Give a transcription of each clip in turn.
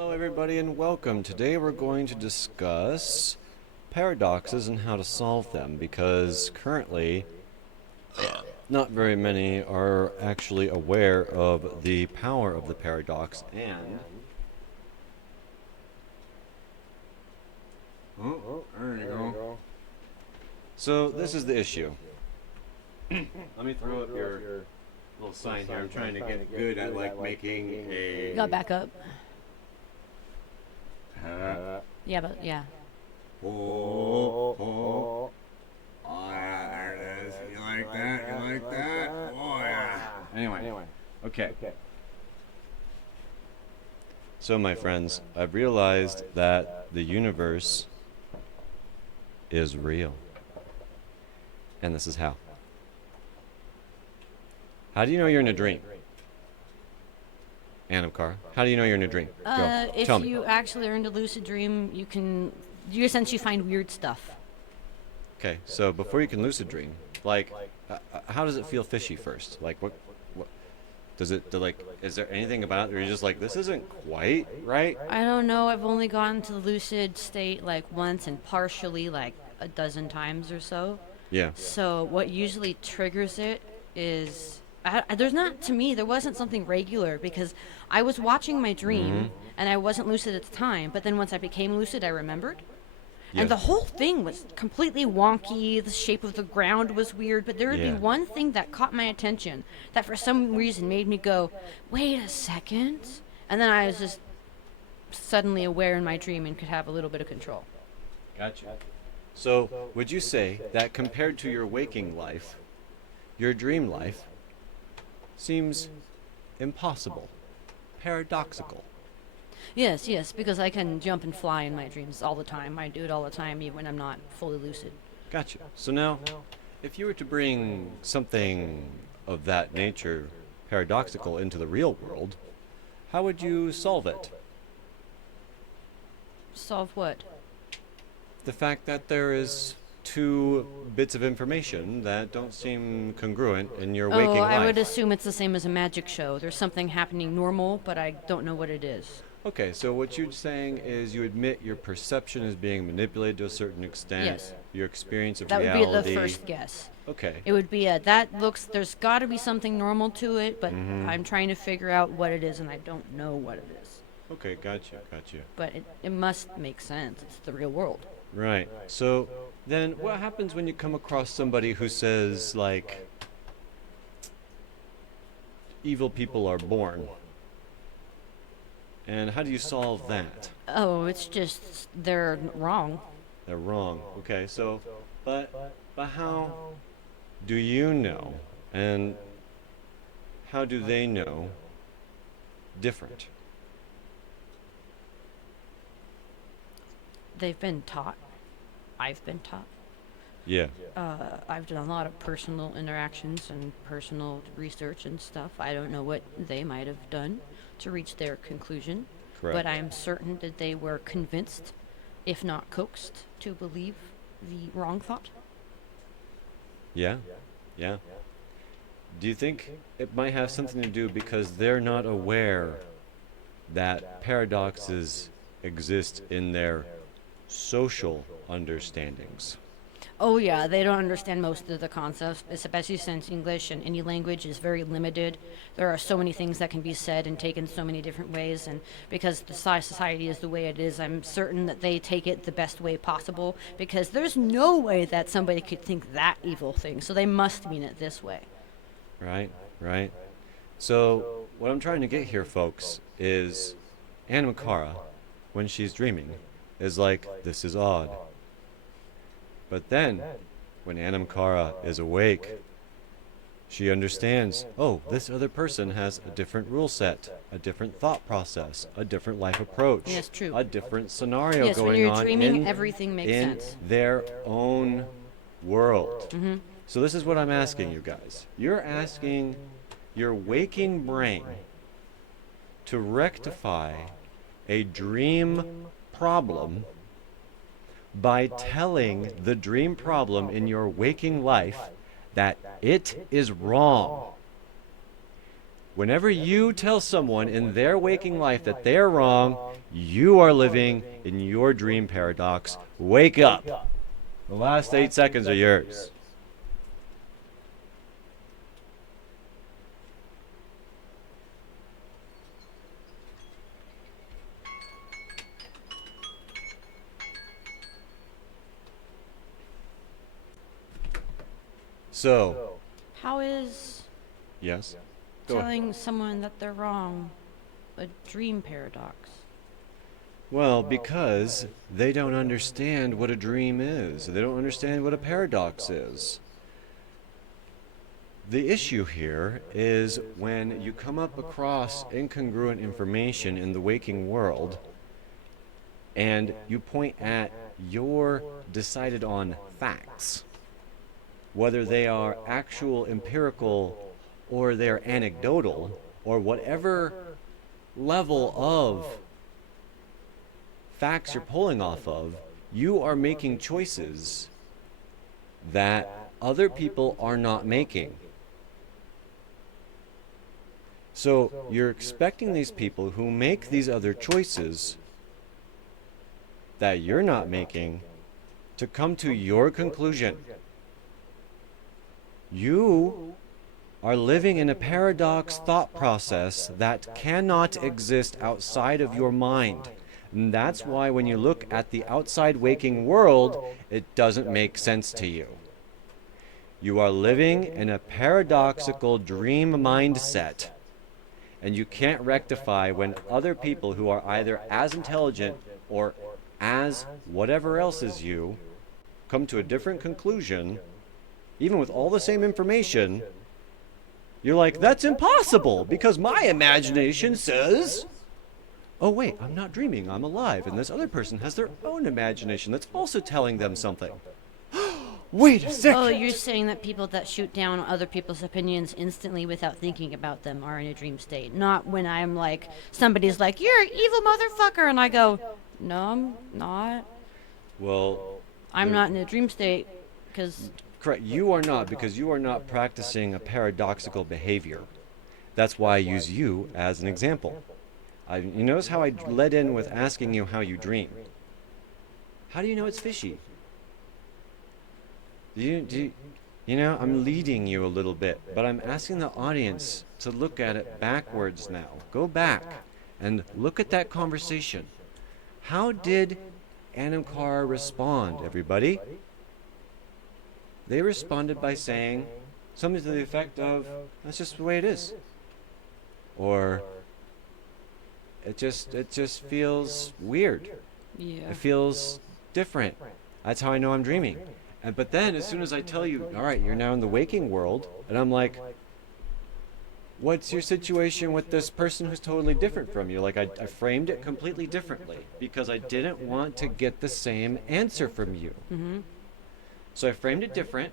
Hello, everybody, and welcome. Today we're going to discuss paradoxes and how to solve them because currently not very many are actually aware of the power of the paradox and. Oh, there you go. So, this is the issue. Let me throw up your little sign here. I'm trying to get good at making a. You got back up. Yeah, but yeah. Oh, oh. Oh, yeah, there it is. You like that? You like that? Oh, yeah. Anyway. Okay. So, my friends, I've realized that the universe is real. And this is how. How do you know you're in a dream? Anamkar, how do you know you're in a dream? Go. If Tell me. you actually are in a lucid dream, you essentially find weird stuff. Okay, so before you can lucid dream, how does it feel fishy first? What does it, is there anything about it where you're just like, this isn't quite right? I don't know. I've only gone to the lucid state once and partially a dozen times or so. Yeah. So what usually triggers it is there wasn't something regular because I was watching my dream and I wasn't lucid at the time, but then once I became lucid, I remembered. Yeah. And the whole thing was completely wonky. The shape of the ground was weird, but there would be one thing that caught my attention that for some reason made me go, wait a second. And then I was just suddenly aware in my dream and could have a little bit of control. Gotcha. So, would you say that compared to your waking life, your dream life seems impossible, paradoxical? Yes, because I can jump and fly in my dreams all the time. I do it all the time, even when I'm not fully lucid. Gotcha. So now, if you were to bring something of that nature, paradoxical, into the real world, how would you solve it? Solve what? The fact that there is two bits of information that don't seem congruent in your waking life. I would assume it's the same as a magic show. There's something happening normal, but I don't know what it is. Okay, so what you're saying is you admit your perception is being manipulated to a certain extent. Yes. Your experience of that reality. That would be the first guess. Okay. It would be there's got to be something normal to it, but I'm trying to figure out what it is, and I don't know what it is. Okay, gotcha. But it must make sense. It's the real world. Right. So then what happens when you come across somebody who says, evil people are born? And how do you solve that? Oh, it's just they're wrong. They're wrong. Okay, so, but how do you know, and how do they know different? They've been taught. I've been taught. Yeah. I've done a lot of personal interactions and personal research and stuff. I don't know what they might have done to reach their conclusion. Correct. But I'm certain that they were convinced, if not coaxed, to believe the wrong thought. Yeah. Do you think it might have something to do because they're not aware that paradoxes exist in their social understandings? Oh yeah, they don't understand most of the concepts, especially since English and any language is very limited. There are so many things that can be said and taken so many different ways, and because the society is the way it is, I'm certain that they take it the best way possible, because there's no way that somebody could think that evil thing, so they must mean it this way. Right. So what I'm trying to get here, folks, is Anamkara, when she's dreaming, is like, this is odd. But then, when Anamkara is awake, she understands, oh, this other person has a different rule set, a different thought process, a different life approach. Yes, true. A different scenario yes, going when you're on dreaming, everything makes in sense. their own world. So this is what I'm asking you guys. You're asking your waking brain to rectify a dream problem by telling the dream problem in your waking life that it is wrong. Whenever you tell someone in their waking life that they're wrong, you are living in your dream paradox. Wake up. The last 8 seconds are yours. So, How is yes? Go ahead. telling someone that they're wrong a dream paradox? Well, because they don't understand what a dream is. They don't understand what a paradox is. The issue here is when you come up across incongruent information in the waking world and you point at your decided on facts, whether they are actual empirical or they're anecdotal or whatever level of facts you're pulling off of, you are making choices that other people are not making. So you're expecting these people who make these other choices that you're not making to come to your conclusion. You are living in a paradox thought process that cannot exist outside of your mind. And that's why when you look at the outside waking world, it doesn't make sense to you. You are living in a paradoxical dream mindset. And you can't rectify when other people who are either as intelligent or as whatever else is you come to a different conclusion, even with all the same information. You're like, that's impossible because my imagination says, oh wait, I'm not dreaming, I'm alive, and this other person has their own imagination that's also telling them something. Wait a second. Oh, you're saying that people that shoot down other people's opinions instantly without thinking about them are in a dream state. Not when I'm like, somebody's like, you're an evil motherfucker, and I go, no, I'm not. Well, I'm not in a dream state, because... Correct, you are not, because you are not practicing a paradoxical behavior. That's why I use you as an example. You notice how I led in with asking you how you dream. How do you know it's fishy? You know, I'm leading you a little bit, but I'm asking the audience to look at it backwards now. Go back and look at that conversation. How did Anamkara respond, everybody? They responded by saying something to the effect of, that's just the way it is. Or, it just feels weird. Yeah. It feels different. That's how I know I'm dreaming. But then, as soon as I tell you, all right, you're now in the waking world, and I'm like, what's your situation with this person who's totally different from you? Like, I framed it completely differently because I didn't want to get the same answer from you. Mm-hmm. So I framed it different,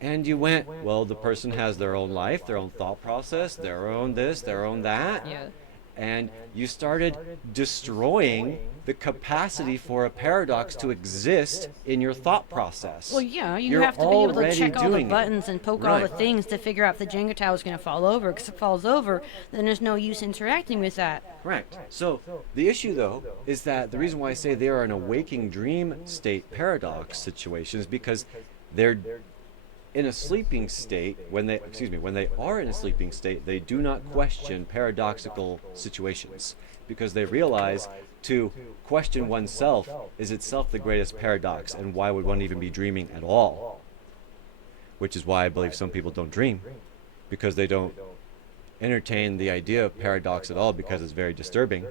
and you went, well, the person has their own life, their own thought process, their own this, their own that. Yeah. And you started destroying the capacity for a paradox to exist in your thought process. Well, yeah, you You're have to be able to already check all the doing it. buttons and poke all the Right. things to figure out if the Jenga tower is going to fall over. Because if it falls over, then there's no use interacting with that. Correct. So the issue, though, is that the reason why I say they are in a waking dream state paradox situation is because they're in a sleeping state. When they are in a sleeping state, they do not question paradoxical situations because they realize to question oneself is itself the greatest paradox, and why would one even be dreaming at all? Which is why I believe some people don't dream, because they don't entertain the idea of paradox at all because it's very disturbing.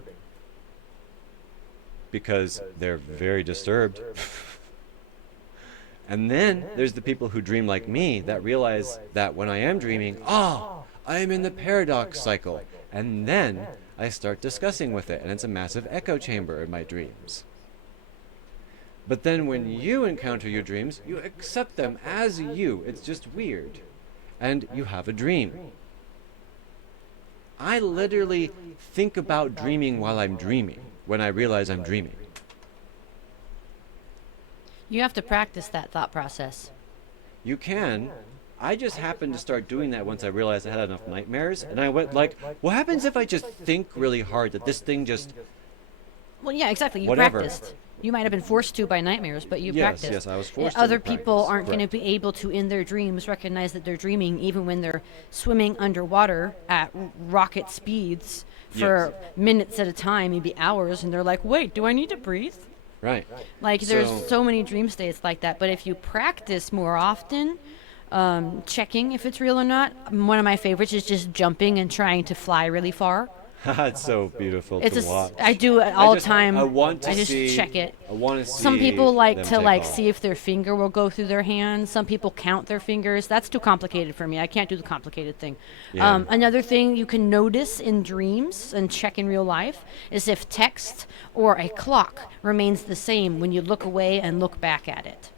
Because they're very disturbed. And then there's the people who dream like me that realize that when I am dreaming, I am in the paradox cycle. And then I start discussing with it, and it's a massive echo chamber in my dreams. But then when you encounter your dreams, you accept them as you. It's just weird. And you have a dream. I literally think about dreaming while I'm dreaming, when I realize I'm dreaming. You have to practice that thought process. You can, I just happened to start doing that once I realized I had enough nightmares, and I went like, what happens if I just think really hard that this thing just Well, yeah, exactly. You whatever? practiced. You might have been forced to by nightmares, but you Yes, practiced. yes, I was forced to Other people practice. aren't going to Correct. be able to, in their dreams, recognize that they're dreaming, even when they're swimming underwater at rocket speeds Yes. for minutes at a time, maybe hours, and they're like, "Wait, do I need to breathe?" Right. Like, there's So so many dream states like that. But if you practice more often, checking if it's real or not, one of my favorites is just jumping and trying to fly really far. it's so beautiful It's to just I watch. do it I all the just I time. want to I just see check it. I want to Some see people like them to take off. see if their finger will go through their hand. Some people count their fingers. That's too complicated for me. I can't do the complicated thing. Yeah. Another thing you can notice in dreams and check in real life is if text or a clock remains the same when you look away and look back at it.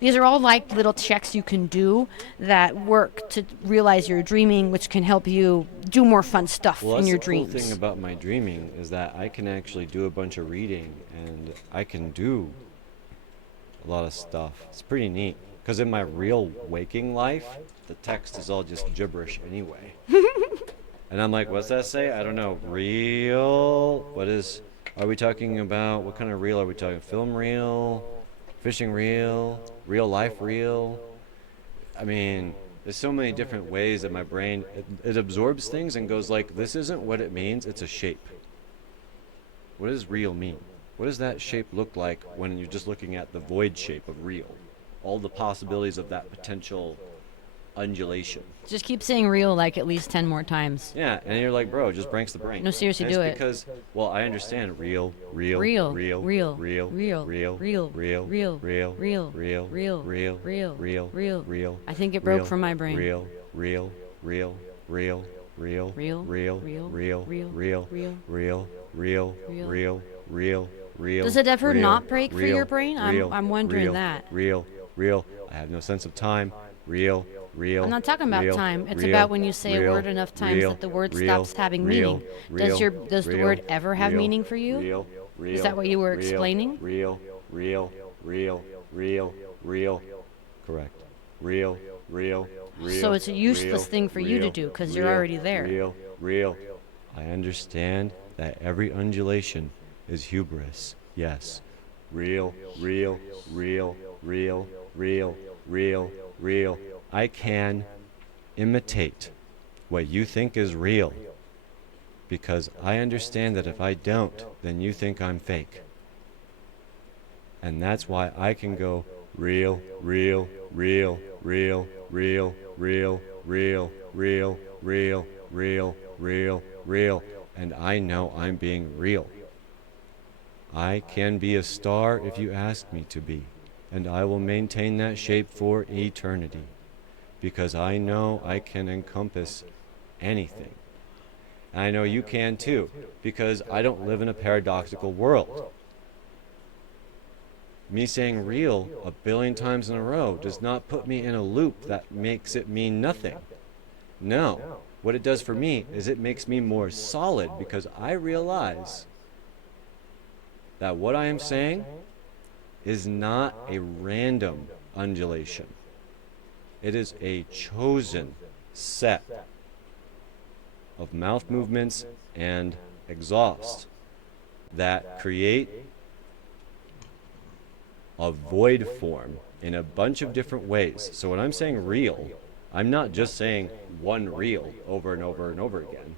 These are all like little checks you can do that work to realize you're dreaming, which can help you do more fun stuff Well, in that's your the cool dreams. thing about my dreaming is that I can actually do a bunch of reading and I can do a lot of stuff. It's pretty neat. Because in my real waking life, the text is all just gibberish anyway. And I'm like, what's that say? I don't know. Real? What is. Are we talking about. What kind of reel are we talking? Film reel? Fishing reel? Real life reel? I mean, there's so many different ways that my brain. It absorbs things and goes like, this isn't what it means, it's a shape. What does real mean? What does that shape look like when you're just looking at the void shape of real? All the possibilities of that potential undulation. Just keep saying real like at least 10 more times. Yeah, and you're like, bro, it just breaks the brain. No, seriously, And do it's it. because, well, I understand real, real, Real, real, real, real, real, real, real, real, real, real, real, real, real, real, real, real, real. real. I think it broke real, from my brain. Real, real, real, real, real, Real, real, real, real, real, real, real, real, real, real. real, real, real. Does it ever real, not break for real, your brain? real, I'm wondering real, that. Real, real. I have no sense of time. Real, real. I'm not talking about real, time. It's real, about when you say a real, word enough times real, that the word real, stops having real, meaning. real, Does the real, word ever have real, meaning for you? Real, real. Is that what you were real, explaining? Real, real, real, real, real. Correct. Real, real, real. So it's a useless real, thing for you to real, do because you're real, already there. Real, real. I understand that every undulation is hubris. Yes. Real, real, real, real, real, real, real. I can imitate what you think is real because I understand that if I don't, then you think I'm fake. And that's why I can go real, real, real, real, real, real, real, real, real, real, real, real, and I know I'm being real. I can be a star if you ask me to be, and I will maintain that shape for eternity, because I know I can encompass anything. And I know you can too, because I don't live in a paradoxical world. Me saying real a billion times in a row does not put me in a loop that makes it mean nothing. No. What it does for me is it makes me more solid because I realize that what I am saying is not a random undulation. It is a chosen set of mouth movements and exhaust that create a void form in a bunch of different ways. So when I'm saying real, I'm not just saying one real over and over and over again.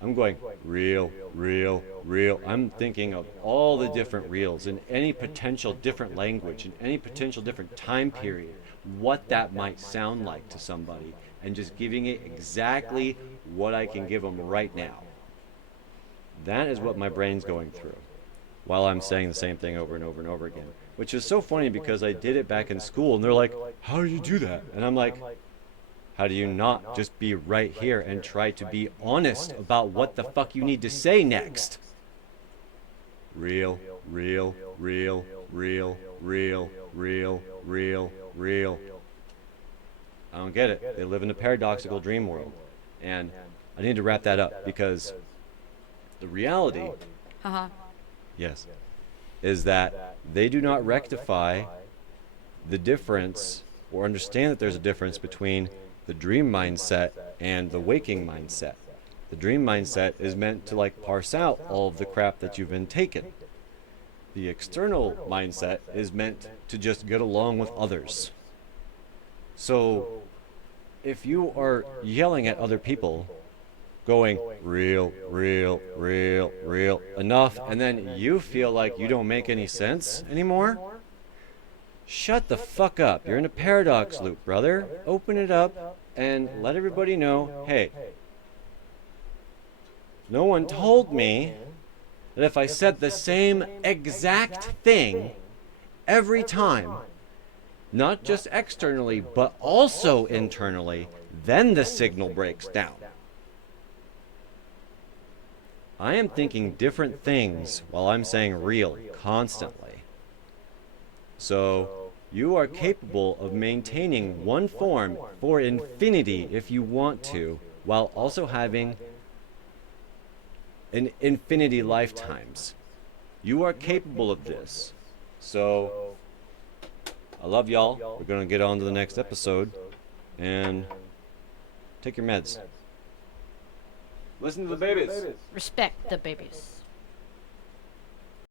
I'm going real, real, real. I'm thinking of all the different reels in any potential different language, in any potential different time period, what that might sound like to somebody, and just giving it exactly what I can give them right now. That is what my brain's going through while I'm saying the same thing over and over and over again. Which is so funny because I did it back in school and they're like, how do you do that? And I'm like, how do you not just be right here and try to be honest about what the fuck you need to say next? Real, real, real, real, real, real, real, real. I don't get it. They live in a paradoxical dream world. And I need to wrap that up because the reality, Haha. yes, is that they do not rectify the difference or understand that there's a difference between the dream mindset and the waking mindset. The dream mindset is meant to like parse out all of the crap that you've been taken. The external mindset is meant to just get along with others. So if you are yelling at other people, going real, real, real, real enough, and then you feel like you don't make any sense anymore, shut the fuck up. You're in a paradox loop, brother. Open it up and let everybody know, hey, no one told me that if I said the same exact thing every time, not just externally, but also internally, then the signal breaks down. I am thinking different things while I'm saying real constantly. So you are capable of maintaining one form for infinity if you want to, while also having an infinity lifetimes. You are capable of this. So I love y'all. We're going to get on to the next episode. And take your meds. Listen to the babies. Respect the babies.